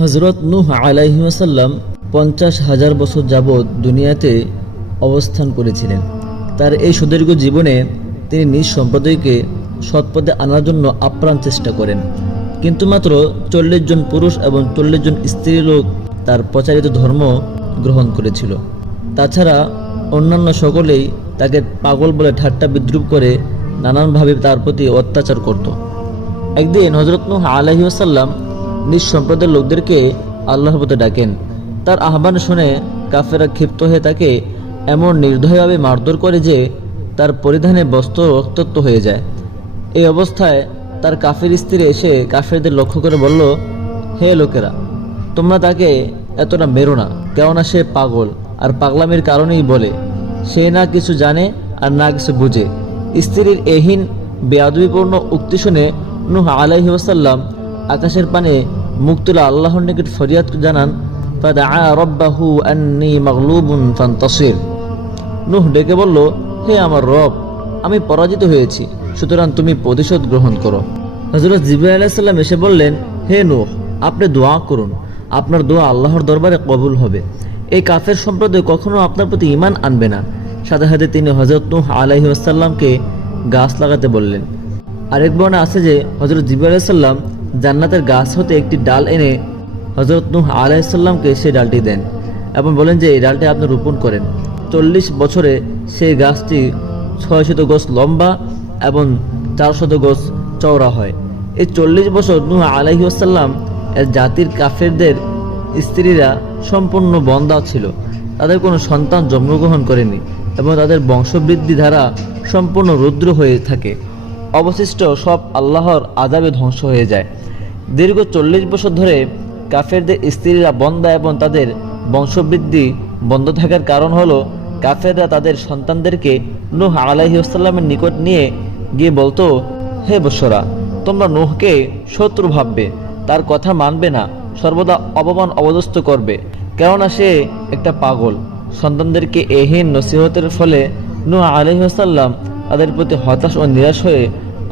হযরত নূহ আলাইহিস সালাম 50,000 বছর যাবৎ দুনিয়াতে অবস্থান করেছিলেন। তার এই সুদীর্ঘ জীবনে তিনি নিজ সম্প্রদায়কে সৎপথে আনার জন্য আপ্রাণ চেষ্টা করেন, কিন্তু মাত্র 40 জন পুরুষ এবং 40 জন স্ত্রী লোক তার প্রচারিত ধর্ম গ্রহণ করেছিল। তাছাড়া অন্যান্য সকলেই তাকে পাগল বলে ঠাট্টা বিদ্রুপ করে নানানভাবে তার প্রতি অত্যাচার করত। একদিন হযরত নূহ আলাইহিস সালাম নিজ সম্প্রদায়ের লোকদেরকে আল্লাহর পথে ডাকেন। তার আহ্বান শুনে কাফেররা ক্ষিপ্ত হয়ে তাকে এমন নির্দয়ভাবে মারধর করে যে তার পরিধানের বস্ত্র রক্তাক্ত হয়ে যায়। এই অবস্থায় তার কাফের স্ত্রী এসে কাফেরদের লক্ষ্য করে বলল, হে লোকেরা, তোমরা তাকে এতটা মেরো না, কেননা সে পাগল, আর পাগলামির কারণেই বলে। সে না কিছু জানে আর না কিছু বুঝে। স্ত্রীর এহীন বেয়াদবিপূর্ণ উক্তি শুনে নূহ আলাইহিস সালাম আকাশের পানে মুখ তুলে আল্লাহর নিকট ফরিয়াদ জানান, ফাদআ রাব্বাহু আন্নী মাগলুবুন ফান্তাসির। নূহ ডেকে বলল, হে আমার রব, আমি পরাজিত হয়েছি, সুতরাং তুমি প্রতিশোধ গ্রহণ করো। হযরত জিবরাইল আলাইহিস সালাম এসে বললেন, হে নূহ, আপনি দোয়া করুন, আপনার দোয়া আল্লাহর দরবারে কবুল হবে। এই কাফের সম্প্রদায় কখনো আপনার প্রতি ঈমান আনবে না। সাথে সাথে তিনি হযরত নূহ আলাইহিস সালামকে গাছ লাগাতে বললেন। আরেক বর্ণনা আছে যে হযরত জিবরাইল আলাইহিস সালাম জান্নাতের গাছ হতে একটি ডাল এনে হযরত নূহ আলাইহিস সালামকে সেই ডালটি দেন এবং বলেন যে এই ডালটি আপনি রোপণ করেন। 40 বছরে সেই গাছটি 600 গজ লম্বা এবং 400 গজ চওড়া হয়। এই 40 বছর নূহ আলাইহিস সালাম এর জাতির কাফেরদের স্ত্রীরা সম্পূর্ণ বন্দা ছিল। তাদের কোনো সন্তান জন্মগ্রহণ করেনি এবং তাদের বংশবৃদ্ধি ধারা সম্পূর্ণ রুদ্র হয়ে থাকে। অবশিষ্ট সব আল্লাহর আযাবে ধ্বংস হয়ে যায়। দীর্ঘ 40 বছর ধরে কাফেরদের স্ত্রীরা বন্দা এবং তাদের বংশবৃদ্ধি বন্ধ থাকার কারণ হলো কাফেররা তাদের সন্তানদেরকে নূহ আলাইহিস সালামের নিকট নিয়ে গিয়ে বলতো, হে বৎসরা, তোমরা নূহকে শত্রু ভাববে, তার কথা মানবে না, সর্বদা অপমান অবদস্থ করবে, কেননা সে একটা পাগল। সন্তানদেরকে এহীন নসিহতের ফলে নূহ আলাইহিস সালাম তাদের প্রতি হতাশ ও নিরাশ হয়ে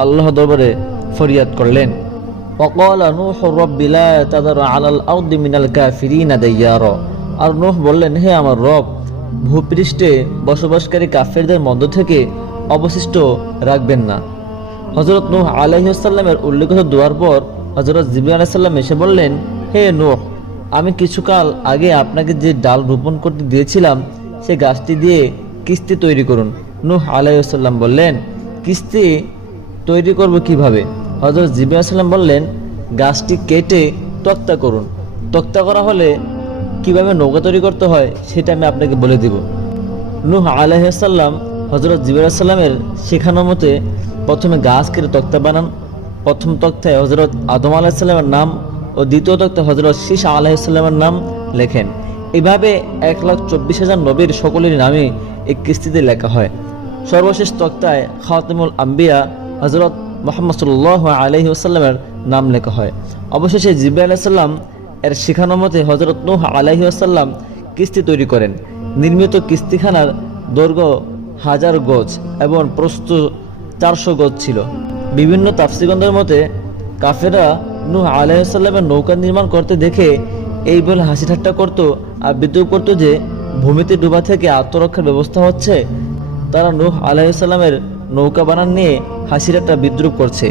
আল্লাহ দরবারে ফরিয়াদ করলেন। وقال نوح رب لا تذر على الأرض من الكافرين ديارا। আর নূহ বললেন, হে আমার রব, ভূপৃষ্ঠে বসবাসকারী কাফেরদের মধ্য থেকে অবশিষ্ট রাখবেন না। হযরত নূহ আলাইহিস সালামের উল্লেখিত দোয়ার পর হযরত জিবরাইল আলাইহিস সালাম এসে বললেন, হে নূহ, আমি কিছুকাল আগে আপনাকে যে ডাল রোপণ করতে দিয়েছিলাম সে গাছটি দিয়ে কিস্তি তৈরি করুন। নূহ আলাইহিস সালাম বললেন, কিস্তি তৈরি করব কিভাবে? হযরত জিবরাইল আলাইহিস সালাম বললেন, গাছটি কেটে তক্তা করুন। তক্তা করা হলে কিভাবে নৌকা তৈরি করতে হয় সেটা আমি আপনাকে বলে দিব। নূহ আলাইহিস সালাম হযরত জিবরাইল আলাইহিস সালামের শেখানো মতে প্রথমে গাছ কেটে তক্তা বানান। প্রথম তক্তায় হযরত আদম আলাইহিস সালামের নাম ও দ্বিতীয় তক্তায় হযরত শীস আলাইহিস সালামের নাম লেখেন। এভাবে 1,24,000 নবীর সকলের নামে এই কিস্তিতে লেখা হয়। সর্বশেষ তক্তায় খাতামুল আম্বিয়া হযরত মুহাম্মদ সাল্লাল্লাহু আলাইহি ওয়াসাল্লামের নাম লেখা হয়। অবশেষে জিবরাইল আলাইহিস সালাম এর শিখানো মতে হযরত নূহ আলাইহি ওয়াসাল্লাম কিস্তি তৈরি করেন। নির্মিত কিস্তিখানার দৈর্ঘ্য 1000 গজ এবং প্রস্থ 400 গজ ছিল। বিভিন্ন তাফসীরগণের মতে কাফেররা নূহ আলাইহিস সালামের নৌকা নির্মাণ করতে দেখে এই বলে হাসি ঠাট্টা করত আর বিদ্রুপ করত যে ভূমিতে ডুবা থেকে আত্মরক্ষার ব্যবস্থা হচ্ছে। তারা নূহ আলাইহিস সালামের নৌকা বানান নিয়ে হাসি ঠাট্টা বিদ্রুপ করছে,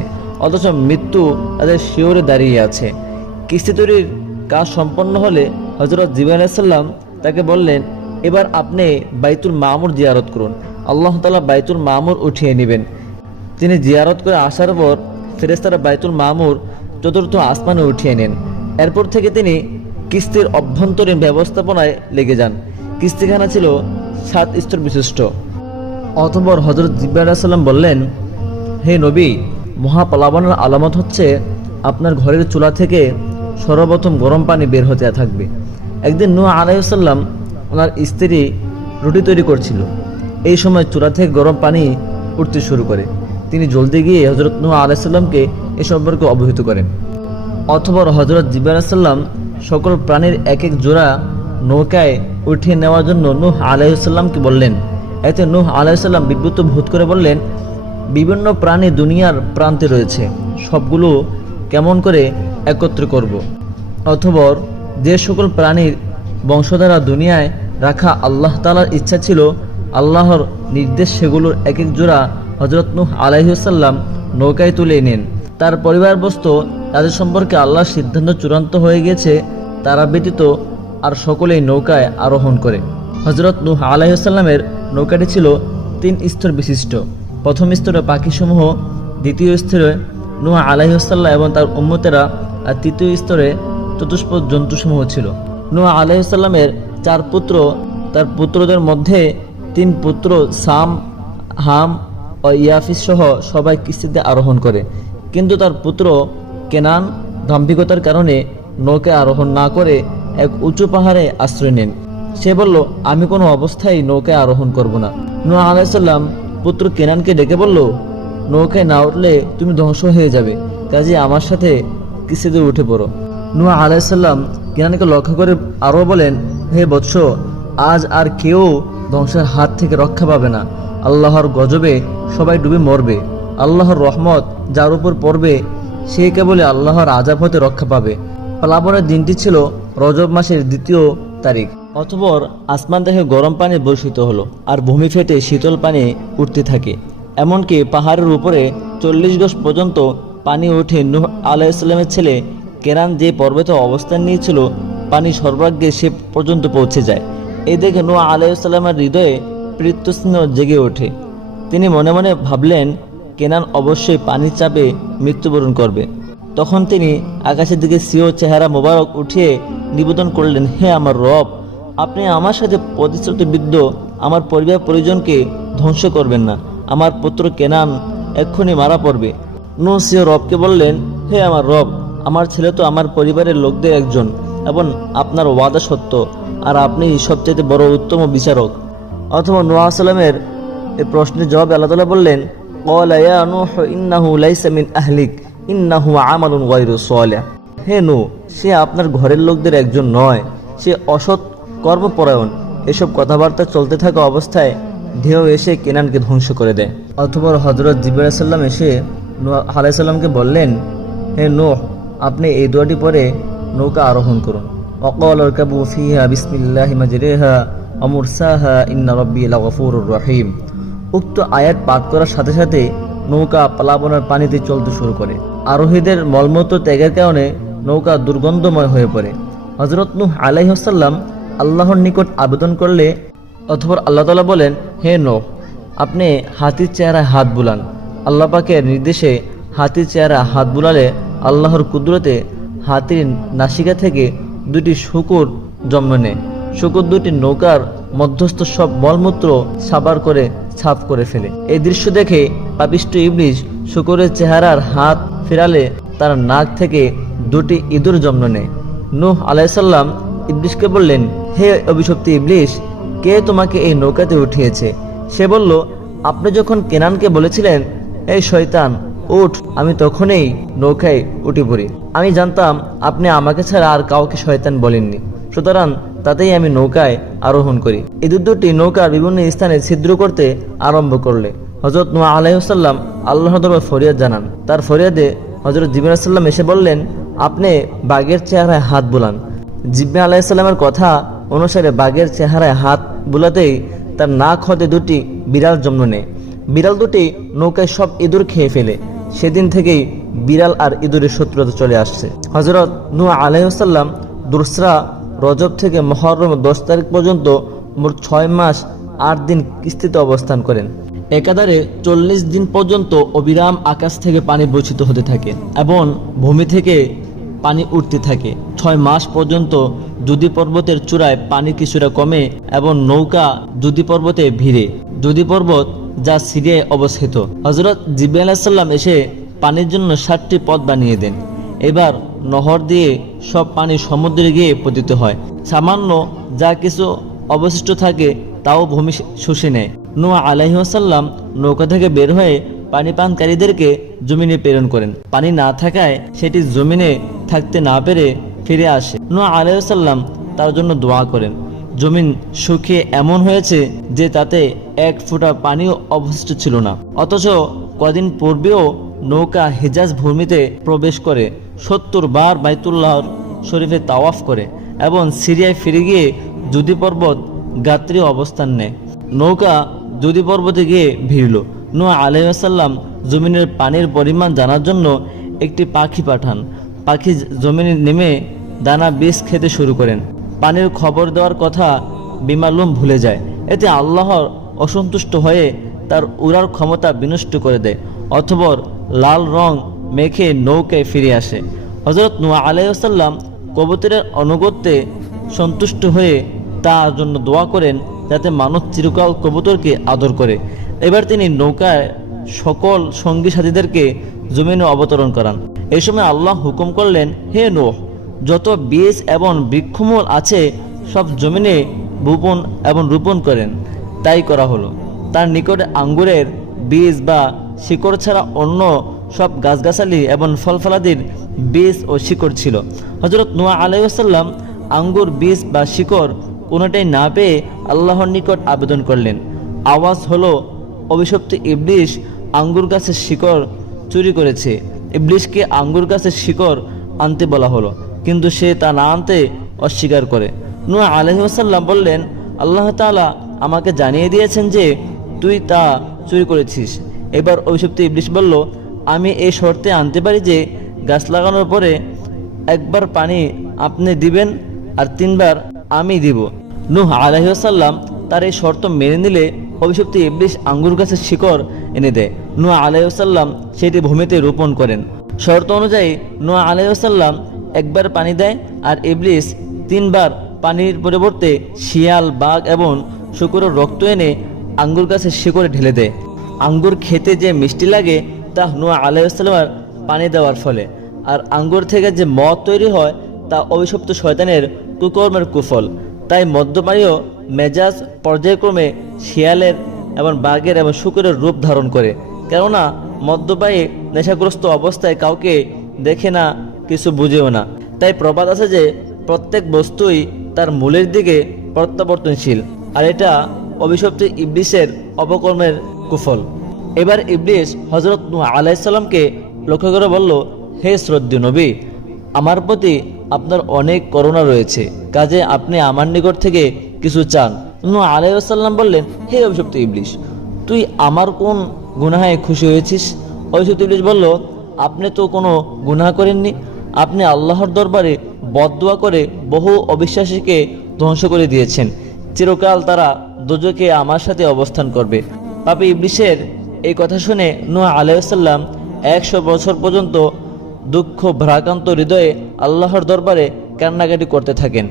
অথচ মৃত্যু তাদের শিওরে দাঁড়িয়ে আছে। কিস্তি তৈরির কাজ সম্পন্ন হলে হযরত জিবরাইল আলাইহিস সালাম তাকে বললেন, এবার আপনি বাইতুল মামুর জিয়ারত করুন, আল্লাহ তাআলা বাইতুল মামুর উঠিয়ে নেবেন। তিনি জিয়ারত করে আসার পর ফেরেশতারা বাইতুল মামুর চতুর্থ আসমানে উঠিয়ে নেন। এরপর থেকে তিনি কিস্তির অভ্যন্তরীণ ব্যবস্থাপনায় লেগে যান। কিস্তিখানা ছিল 7 স্তর বিশিষ্ট। অতঃপর হযরত জিবরাইল আলাইহিস সালাম বললেন, হে নবী, মহাপ্লাবনের আলামত হচ্ছে আপনার ঘরের চুলা থেকে সর্বপ্রথম গরম পানি বের হতে থাকবে। একদিন নূহ আলাইহিস সালাম ওনার স্ত্রী রুটি তৈরি করছিল। এই সময় চুলা থেকে গরম পানি উঠতে শুরু করে। তিনি জলদি গিয়ে হযরত নূহ আলাইহিস সালামকে এ সম্পর্কে অবহিত করেন। অতঃপর হযরত জিবরাইল আলাইহিস সালাম সকল প্রাণীর এক এক জোড়া নৌকায় উঠিয়ে নেওয়ার জন্য নূহ আলাইহিস সালামকে বললেন। এতে নূহ আলাইহিস সালাম বিব্রত বোধ করে বললেন, বিভিন্ন প্রাণী দুনিয়ার প্রান্তে রয়েছে, সবগুলো কেমন করে একত্র করব? অথবা যে সকল প্রাণীর বংশধারা দুনিয়ায় রাখা আল্লাহ তাআলার ইচ্ছা ছিল, আল্লাহর নির্দেশ সেগুলোর এক এক জোড়া হযরত নূহ আলাইহিস সালাম নৌকায় তুলে নেন। তার পরিবারবস্তু তাদের সম্পর্কে আল্লাহর সিদ্ধান্ত চূড়ান্ত হয়ে গেছে, তারা ব্যতীত আর সকলেই নৌকায় আরোহণ করে। হযরত নূহ আলাইহিস সালামের নৌকাটি ছিল 3 স্তর বিশিষ্ট। প্রথম স্তরে পাখিসমূহ, দ্বিতীয় স্তরে নূহ আলাইহিস সালাম এবং তার উম্মতেরা, আর তৃতীয় স্তরে চতুষ্পদ জন্তুসমূহ ছিল। নূহ আলাইহিস সালামের 4 পুত্র, তার পুত্রদের মধ্যে 3 পুত্র সাম, হাম ও ইয়াফিস সহ সবাই কিস্তিতে আরোহণ করে, কিন্তু তার পুত্র কেনান দাম্ভিকতার কারণে নৌকায় আরোহণ না করে এক উঁচু পাহাড়ে আশ্রয় নেন। সে বলল, আমি কোনো অবস্থায় নৌকায় আরোহণ করব না। নূহ আলাইহিস সালাম পুত্র কেনানকে ডেকে বলল, নৌকায় না উঠলে তুমি ধ্বংস হয়ে যাবে, কাজে আমার সাথে কিস্তিতে উঠে পড়ো। নূহ আলাইহিস সালাম কেনানকে লক্ষ্য করে আরও বলেন, হে বৎস, আজ আর কেউ ধ্বংসের হাত থেকে রক্ষা পাবে না। আল্লাহর গজবে সবাই ডুবে মরবে। আল্লাহর রহমত যার উপর পড়বে সে কেবলই আল্লাহর আযাব হতে রক্ষা পাবে। প্লাবনের দিনটি ছিল রজব মাসের 2 তারিখ। অতঃপর আসমান থেকে গরম পানি বর্ষিত হলো, আর ভূমি ফেটে শীতল পানি উঠতে থাকে। এমনকি পাহাড়ের উপরে 40 গজ পর্যন্ত পানি উঠে নূহ আলাইহিস সালামের ছেলে কেনান যে পর্বতে অবস্থান নিয়েছিল, পানি সর্বাগ্রে সে পর্যন্ত পৌঁছে যায়। এই দেখে নূহ আলাইহিস সালামের হৃদয়ে প্রীতস্নেহ জেগে ওঠে। তিনি মনে মনে ভাবলেন, কেনান অবশ্যই পানির চাপে মৃত্যুবরণ করবে। তখন তিনি আকাশের দিকে সিও চেহারা মোবারক উঠিয়ে নিবেদন করলেন, হে আমার রব, আপনি আমার সাথে প্রতিশ্রুতিবদ্ধ আমার পরিবার পরিজনকে ধ্বংস করবেন না। আমার পুত্র কেনান এক্ষুনি মারা পড়বে। নূহ সিও রবকে বললেন, হে আমার রব, আমার ছেলে তো আমার পরিবারের লোকদের একজন, এবং আপনার ওয়াদা সত্য, আর আপনি সবচেয়ে বড় উত্তম বিচারক। অথবা নূহ আলাইহিস সালামের এই প্রশ্নের জবাবে আল্লাহ তাআলা বললেন, ক্বালা ইয়া নূহ ইন্নাহু লাইসা মিন আহলিক ইন্নাহু আমালুন গায়রু সালিহ। হে নূহ, সে আপনার ঘরের লোকদের একজন নয়, সে অসৎ কর্মপরায়ণ। এসব কথাবার্তা চলতে থাকা অবস্থায় ঢেউ এসে কেনানকে ধ্বংস করে দেয়। অতঃপর হযরত জিবরাইল আলাইহিস সালাম এসে নূহ আলাইহিস সালামকে বললেন, হে নূহ, আপনি এই দোয়াটি পড়ে নৌকা আরোহণ করুন। ওয়াকাল আরকাবু ফিহা বিসমিল্লাহি মাজরিহা ওয়া মুরসাহা ইন্না রাব্বি লাগফুরুর রহিম। উক্ত আয়াত পাঠ করার সাথে সাথে নৌকা প্লাবনের পানিতে চলতে শুরু করে। আরোহীদের মলমূত্র ত্যাগের কারণে নৌকা দুর্গন্ধময় হয়ে পড়ে। হযরত নূহ আলাইহিস সালাম আল্লাহর নিকট আবেদন করলে অথবা আল্লাহ তাআলা বলেন, হে নূহ, আপনি হাতির চেহারায় হাত বুলান। আল্লাহ পাকের নির্দেশে হাতির চেহারায় হাত বুলালে আল্লাহর কুদরতে হাতির নাসিকা থেকে 2টি শূকর জন্ম নেয়। শূকর 2টি নৌকার মধ্যস্থ সব মলমূত্র সাবার করে সাফ করে ফেলে। এই দৃশ্য দেখে পাপিষ্ঠ ইবলিস শূকরের চেহারার হাত ফেরালে তার নাক থেকে 2টি ইঁদুর জন্ম নেয়। নূহ আলাইহিস সালাম ইবলিসকে বললেন, হে অভিশপ্ত ইবলিস, কে তোমাকে এই নৌকাতে উঠিয়েছে? সে বলল, আপনি যখন কেনানকে বলেছিলেন, এই শয়তান উঠ, আমি তখনই নৌকায় উঠে পড়ি। আমি জানতাম আপনি আমাকে ছাড়া আর কাউকে শয়তান বলেননি, সুতরাং তাতেই আমি নৌকায় আরোহণ করি। ইঁদুর 2টি নৌকার বিভিন্ন স্থানে ছিদ্র করতে আরম্ভ করলে হযরত নূহ আলাইহিস সালাম আল্লাহর দরবারে ফরিয়াদ জানান। তার ফরিয়াদে হযরত জিবরাইল আলাইহিস সালাম এসে বললেন, আপনি বাঘের চেহারায় হাত বুলান। জিবরাইল আলাইহিস সালামের কথা অনুসারে বাঘের চেহারায় হাত বুলাতেই তার নাক হতে 2টি বিড়াল জন্ম নেয়। বিড়াল 2টি নৌকায় সব ইঁদুর খেয়ে ফেলে। সেদিন থেকেই বিড়াল আর ইঁদুরের শত্রুতা চলে আসছে। হযরত নূহ আলাইহিস সালাম দুসরা রজব থেকে মুহররম 10 তারিখ পর্যন্ত মোট 6 মাস 8 দিন কিস্তিতে অবস্থান করেন। একাধারে 40 দিন পর্যন্ত অবিরাম আকাশ থেকে পানি বর্ষিত হতে থাকে এবং ভূমি থেকে পানি উঠতে থাকে। 6 মাস পর্যন্ত জুদি পর্বতের চূড়ায় পানি কিছুটা কমে এবং নৌকা জুদি পর্বতে ভিড়ে। জুদি পর্বত যা সিরিয়ায় অবস্থিত। হযরত জিবরাইল আলাইহিস সালাম এসে পানির জন্য 7টি পথ বানিয়ে দেন। এবার নহর দিয়ে সব পানি সমুদ্রে গিয়ে পতিত হয়। সামান্য যা কিছু অবশিষ্ট থাকে তাও ভূমি শুষে নেয়। নূহ আলাইহিস সালাম নৌকা থেকে বের হয়ে পানি পানকারীদেরকে জমিনে প্রেরণ করেন। পানি না থাকায় সেটি জমিনে থাকতে না পেরে ফিরে আসে। নূহ আলাইহিস সালাম তার জন্য দোয়া করেন। জমিন শুকিয়ে এমন হয়েছে যে তাতে 1 ফোঁটা পানিও অবশিষ্ট ছিল না। অথচ কদিন পূর্বেও নৌকা হিজাজ ভূমিতে প্রবেশ করে 70 বার বাইতুল্লাহর শরীফে তাওয়াফ করে এবং সিরিয়ায় ফিরে গিয়ে জুদি পর্বত গাত্রী অবস্থান নেয়। নৌকা জুদি পর্বতে গিয়ে ভিড়ল। নূহ আলাইহিস সালাম জমিনের পানির পরিমাণ জানার জন্য একটি পাখি পাঠান। পাখি জমিনে নেমে দানা বীজ খেতে শুরু করেন। পানির খবর দেওয়ার কথা বিমালুম ভুলে যায়। এতে আল্লাহর অসন্তুষ্ট হয়ে তার উড়ার ক্ষমতা বিনষ্ট করে দেয়। অতঃপর লাল রং মেখে নৌকায় ফিরে আসে। হযরত নূহ আলাইহিস সালাম কবুতরের আনুগত্যে সন্তুষ্ট হয়ে তার জন্য দোয়া করেন যাতে মানুষ চিরকাল কবুতরকে আদর করে। এবার তিনি নৌকায় সকল সঙ্গী সাথীদেরকে জমিনে অবতরণ করান। এই সময় আল্লাহ হুকুম করলেন, হে নূহ, যত বীজ এবং বৃক্ষমূল আছে সব জমিনে বপন এবং রোপণ করেন। তাই করা হলো। তার নিকটে আঙ্গুরের বীজ বা শিকড় ছাড়া অন্য সব গাছগাছালি এবং ফলফলাদির বীজ ও শিকড় ছিল। হযরত নূহ আলাইহিস সালাম আঙ্গুর বীজ বা শিকড় কোনোটাই না পেয়ে আল্লাহর নিকট আবেদন করলেন। আওয়াজ হলো, অভিশপ্ত ইবলিস আঙ্গুর গাছের শিকড় চুরি করেছে। ইবলিসকে আঙ্গুর গাছের শিকড় আনতে বলা হলো, কিন্তু সে তা না আনতে অস্বীকার করে। নূহ আলাইহিস সালাম বললেন, আল্লাহ তাআলা আমাকে জানিয়ে দিয়েছেন যে তুই তা চুরি করেছিস। এবার অভিশপ্ত ইবলিস বলল, আমি এই শর্তে আনতে পারি যে গাছ লাগানোর পরে একবার পানি আপনি দিবেন আর 3 বার আমি দিব। নূহ আলাইহিস সালাম তার এই শর্ত মেনে নিলে অভিশপ্ত ইবলিস আঙ্গুর গাছের শিকড় এনে দেয়। নূহ আলাইহিস সালাম সেটি ভূমিতে রোপণ করেন। শর্ত অনুযায়ী নূহ আলাইহিস সালাম একবার পানি দেয় আর ইবলিস 3 বার পানির পরিবর্তে শিয়াল, বাঘ এবং শূকরের রক্ত এনে আঙ্গুর গাছের শিকড়ে ঢেলে দেয়। আঙ্গুর খেতে যে মিষ্টি লাগে তা নূহ আলাইহিস সালামের পানি দেওয়ার ফলে, আর আঙ্গুর থেকে যে মদ তৈরি হয় তা অভিশপ্ত শয়তানের কুকর্মের কুফল। তাই মদ্যপানীয় মেজাজ পর্যায়ক্রমে শিয়ালের এবং বাঘের এবং শূকরের রূপ ধারণ করে। কেননা মদ্যপায়ী নেশাগ্রস্ত অবস্থায় কাউকে দেখে না, কিছু বুঝেও না। তাই প্রবাদ আছে যে প্রত্যেক বস্তুই তার মূলের দিকে প্রত্যাবর্তনশীল, আর এটা অভিশপ্ত ইবলিসের অপকর্মের কুফল। এবার ইবলিস হযরত নূহ আলাইহিস সালামকে লক্ষ্য করে বলল, হে শ্রদ্ধেয় নবী, আমার প্রতি আপনার অনেক করুণা রয়েছে, কাজে আপনি আমার নিকট থেকে কিছু চান। নূহ আলাইহিস সালাম বললেন, হে অভিশপ্ত ইবলিস, তুই আমার কোন গুনাহে খুশি হয়েছিস? অভিশপ্ত ইবলিস বলল, আপনি তো কোনো গুনাহ করেননি। আপনি আল্লাহর দরবারে বদদুয়া করে বহু অবিশ্বাসীকে ধ্বংস করে দিয়েছেন। চিরকাল তারা দোজখে আমার সাথে অবস্থান করবে। পাপী ইবলিসের এই কথা শুনে নূহ আলাইহিস সালাম 100 বছর পর্যন্ত দুঃখ ভ্রাক্রান্ত হৃদয়ে আল্লাহর দরবারে কান্নাকাটি করতে থাকেন।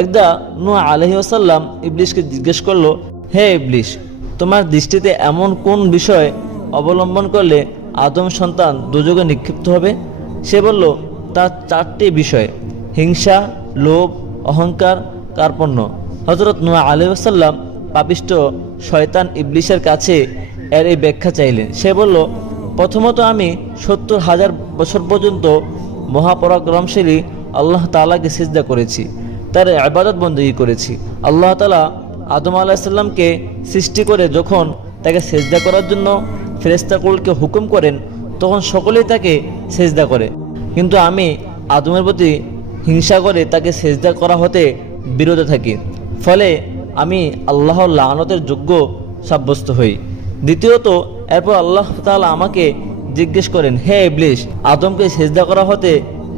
একদা নূহ আলাইহিস সালাম ইবলিসকে জিজ্ঞেস করলো, হে ইবলিস, তোমার দৃষ্টিতে এমন কোন বিষয় অবলম্বন করলে আদম সন্তান দোজখে নিক্ষিপ্ত হবে? সে বলল, তার 4টি বিষয়: হিংসা, লোভ, অহংকার, কার্পণ্য। হযরত নূহ আলাইহিস সালাম পাপিষ্ঠ শয়তান ইবলিসের কাছে এর এই ব্যাখ্যা চাইলেন। সে বলল, প্রথমত আমি 70,000 বছর পর্যন্ত মহাপরাক্রমশালী আল্লাহ তাআলাকে সিজদা করেছি, তার ইবাদত বন্দেগী করেছি। আল্লাহ তাআলা আদম আলাইহিস সালামকে সৃষ্টি করে যখন তাকে সিজদা করার জন্য ফেরেশতাকুলকে হুকুম করেন, তখন সকলেই তাকে সিজদা করে, কিন্তু আমি আদমের প্রতি হিংসা করে তাকে সিজদা করা হতে বিরত থাকি, ফলে আমি আল্লাহর লাআনতের যোগ্য সাব্যস্ত হই। দ্বিতীয়ত, এরপর আল্লাহ তাআলা আমাকে জিজ্ঞেস করেন, হে ইবলিস, আদমকে সিজদা করা হতে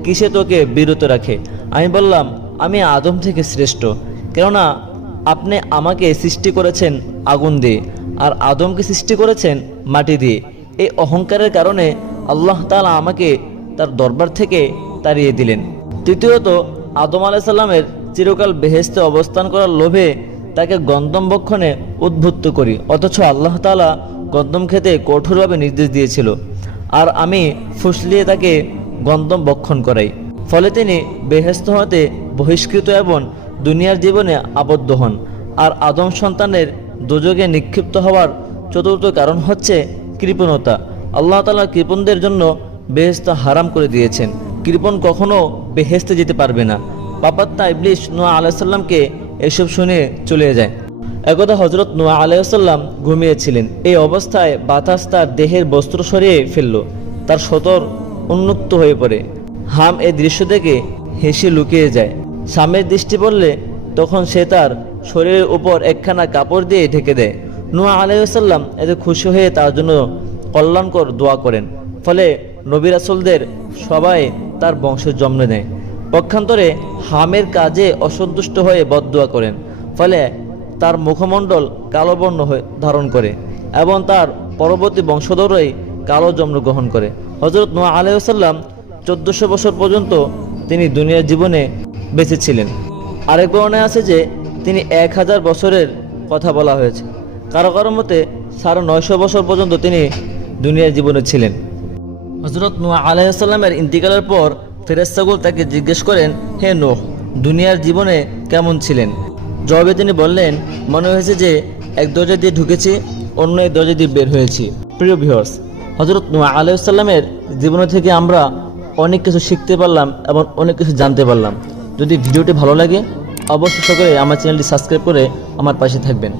কিসে তোকে বিরত রাখে? আমি বললাম, আমি আদম থেকে শ্রেষ্ঠ, কেননা আপনি আমাকে সৃষ্টি করেছেন আগুন দিয়ে আর আদমকে সৃষ্টি করেছেন মাটি দিয়ে। এই অহংকারের কারণে আল্লাহ তাআলা আমাকে তার দরবার থেকে তাড়িয়ে দিলেন। তৃতীয়ত, আদম আলাইহিস সালামের চিরকাল বেহেশতে অবস্থান করার লোভে তাকে গন্ধম ভক্ষণে উদ্বুদ্ধ করি, অথচ আল্লাহ তাআলা গন্ধম খেতে কঠোরভাবে নির্দেশ দিয়েছিল, আর আমি ফুসলিয়ে তাকে গন্ধম ভক্ষণ করাই। ফলে তিনি বেহেশত হতে বহিষ্কৃত এবং দুনিয়ার জীবনে আবদ্ধ হন। আর আদম সন্তানের দোজখে নিক্ষিপ্ত হওয়ার চতুর্থ কারণ হচ্ছে কৃপণতা। আল্লাহ তাআলা কৃপণদের জন্য বেহেশত হারাম করে দিয়েছেন। কৃপণ কখনো বেহেশতে যেতে পারবে না। পাপাত্মা ইবলিস নূহ আলাইহিস সালামকে এসব শুনে চলে যায়। একদা হযরত নূহ আলাইহিস সালাম ঘুমিয়েছিলেন। এই অবস্থায় বাতাস তার দেহের বস্ত্র সরিয়ে ফেলল। তার সতর উন্মুক্ত হয়ে পড়ে। হাম এই দৃশ্য দেখে হেসে লুকিয়ে যায়। স্বামীর দৃষ্টি পড়লে তখন সে তার শরীরের উপর একখানা কাপড় দিয়ে ঢেকে দেয়। নূহ আলাইহিস সালাম এতে খুশি হয়ে তার জন্য কল্যাণকর দোয়া করেন। ফলে নবী রাসূলদের সবাই তার বংশের জন্ম নেয়। পক্ষান্তরে হামের কাজে অসন্তুষ্ট হয়ে বদদুয়া করেন। ফলে তার মুখমণ্ডল কালো বর্ণ ধারণ করে এবং তার পরবর্তী বংশধরই কালো জন্মগ্রহণ করে। হযরত নূহ আলাইহিস সালাম 1400 বছর পর্যন্ত তিনি দুনিয়ার জীবনে বেঁচে ছিলেন। আরেক বর্ণনায় আছে যে তিনি 1000 বছরের কথা বলা হয়েছে। কারো কারো মতে 950 বছর পর্যন্ত তিনি দুনিয়ার জীবনে ছিলেন। হযরত নূহ আলাইহিস সালামের ইন্তিকালের পর ফেরেশতাগুলো তাকে জিজ্ঞেস করেন, হে নূহ, দুনিয়ার জীবনে কেমন ছিলেন? জবাবে তিনি বললেন, মনে হয়েছে যে এক দরজা দিয়ে ঢুকেছি, অন্য এক দরজা দিয়ে বের হয়েছি। প্রিয় ভিউয়ার্স, হযরত নূহ আলাইহিস সালামের জীবন থেকে আমরা অনেক কিছু শিখতে পারলাম এবং অনেক কিছু জানতে পারলাম। যদি ভিডিওটি ভালো লাগে অবশ্যই সকলে আমার চ্যানেলটি সাবস্ক্রাইব করে আমার পাশে থাকবেন।